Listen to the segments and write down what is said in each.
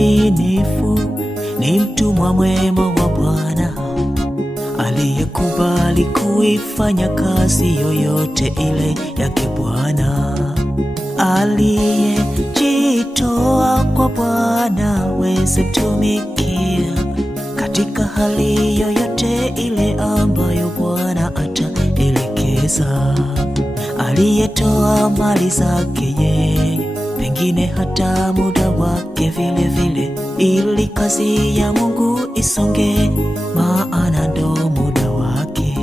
mwaminifu, ni mtumwa mwema wa Bwana, aliyekubali kuifanya kazi yoyote ile yake Bwana, aliyejitoa kwa Bwana weze tumikia katika hali yoyote ile ambayo Bwana ataelekeza, aliyetoa mali zake yeye, pengine hata muda wake vile vile, ili kazi ya Mungu isonge, maana ndo muda wake.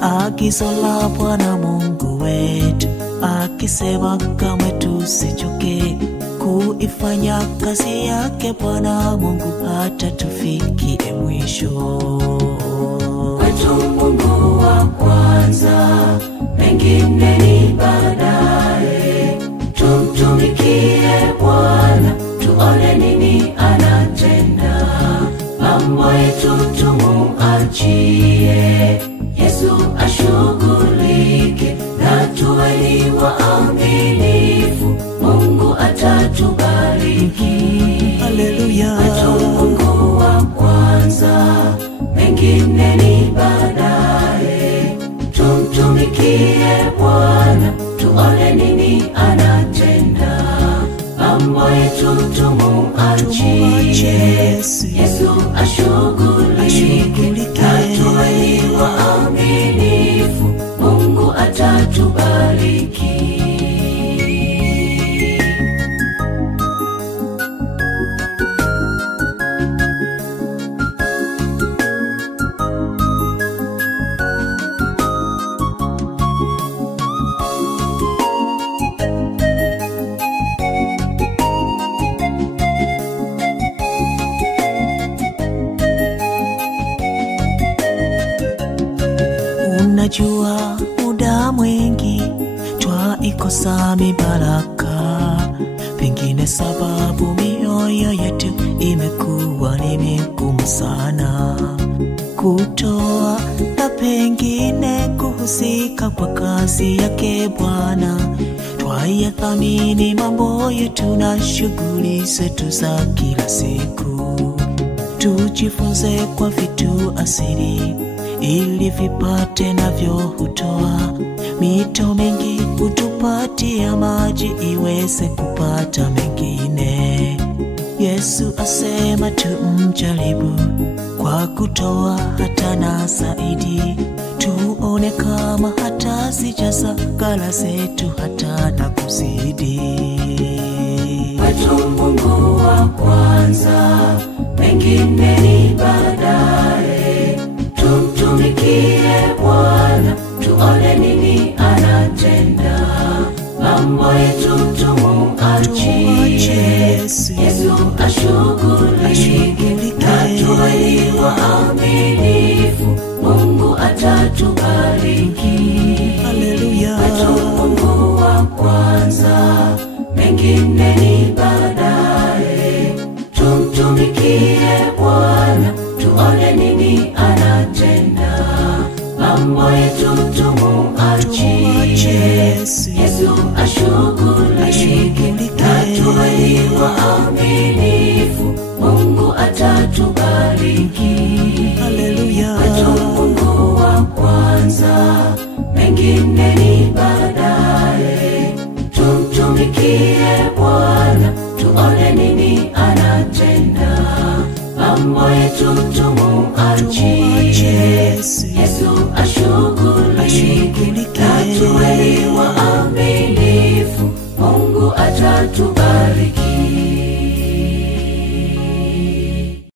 Agizo la Bwana Mungu wetu akisema kamwe tusichoke kuifanya kazi yake Bwana Mungu hata tufikie mwisho. Kwetu Mungu wa kwanza, mengine ni baadaye. Tumtumikie Bwana, tuone nini anatenda. Mambo yetu tumuachie Yesu ashughulike, na tuwe ni waaminifu, Mungu atatubariki. Haleluya. Kwetu Mungu wa kwanza, mengine ni baadaye. Tumtumikie Bwana, tuone nini anatenda. Mambo yetu tumuachie Yesu ashughulike, na tuwe ni waaminifu, Mungu atatubariki. Unajua muda mwingi twaikosa mibaraka, pengine sababu mioyo yetu imekuwa ni migumu sana kutoa, na pengine kuhusika kwa kazi yake Bwana. Twayathamini mambo yetu na shughuli zetu za kila siku, tujifunze kwa vitu asili ili vipate navyo hutoa. Mito mingi hutupatia maji iweze kupata mengine. Yesu asema tumjaribu kwa kutoa hata na zaidi, tuone kama hata zijaza ghala zetu hata na kuzidi. Kwetu Mungu wa kwanza, mengine ni baadaye. Tumtumikie Bwana, tuone nini anatenda. Mambo yetu tumuachie Yesu ashughulike, na tuwe ni waaminifu, Mungu atatubariki. Haleluya. Kwetu Mungu wa kwanza, mengine ni baadaye. Tumtumikie Bwana, tuone nini anatenda. Mambo yetu tumuachie Yesu ashughulike, na tuwe ni waaminifu, Mungu atatubariki. Haleluya. Kwetu Mungu wa kwanza, mengine ni baadaye. Tumtumikie Bwana, tuone nini anatenda. Mambo yetu tumuachie Yesu ashughulike, na tuwe ni waaminifu, Mungu atatubariki.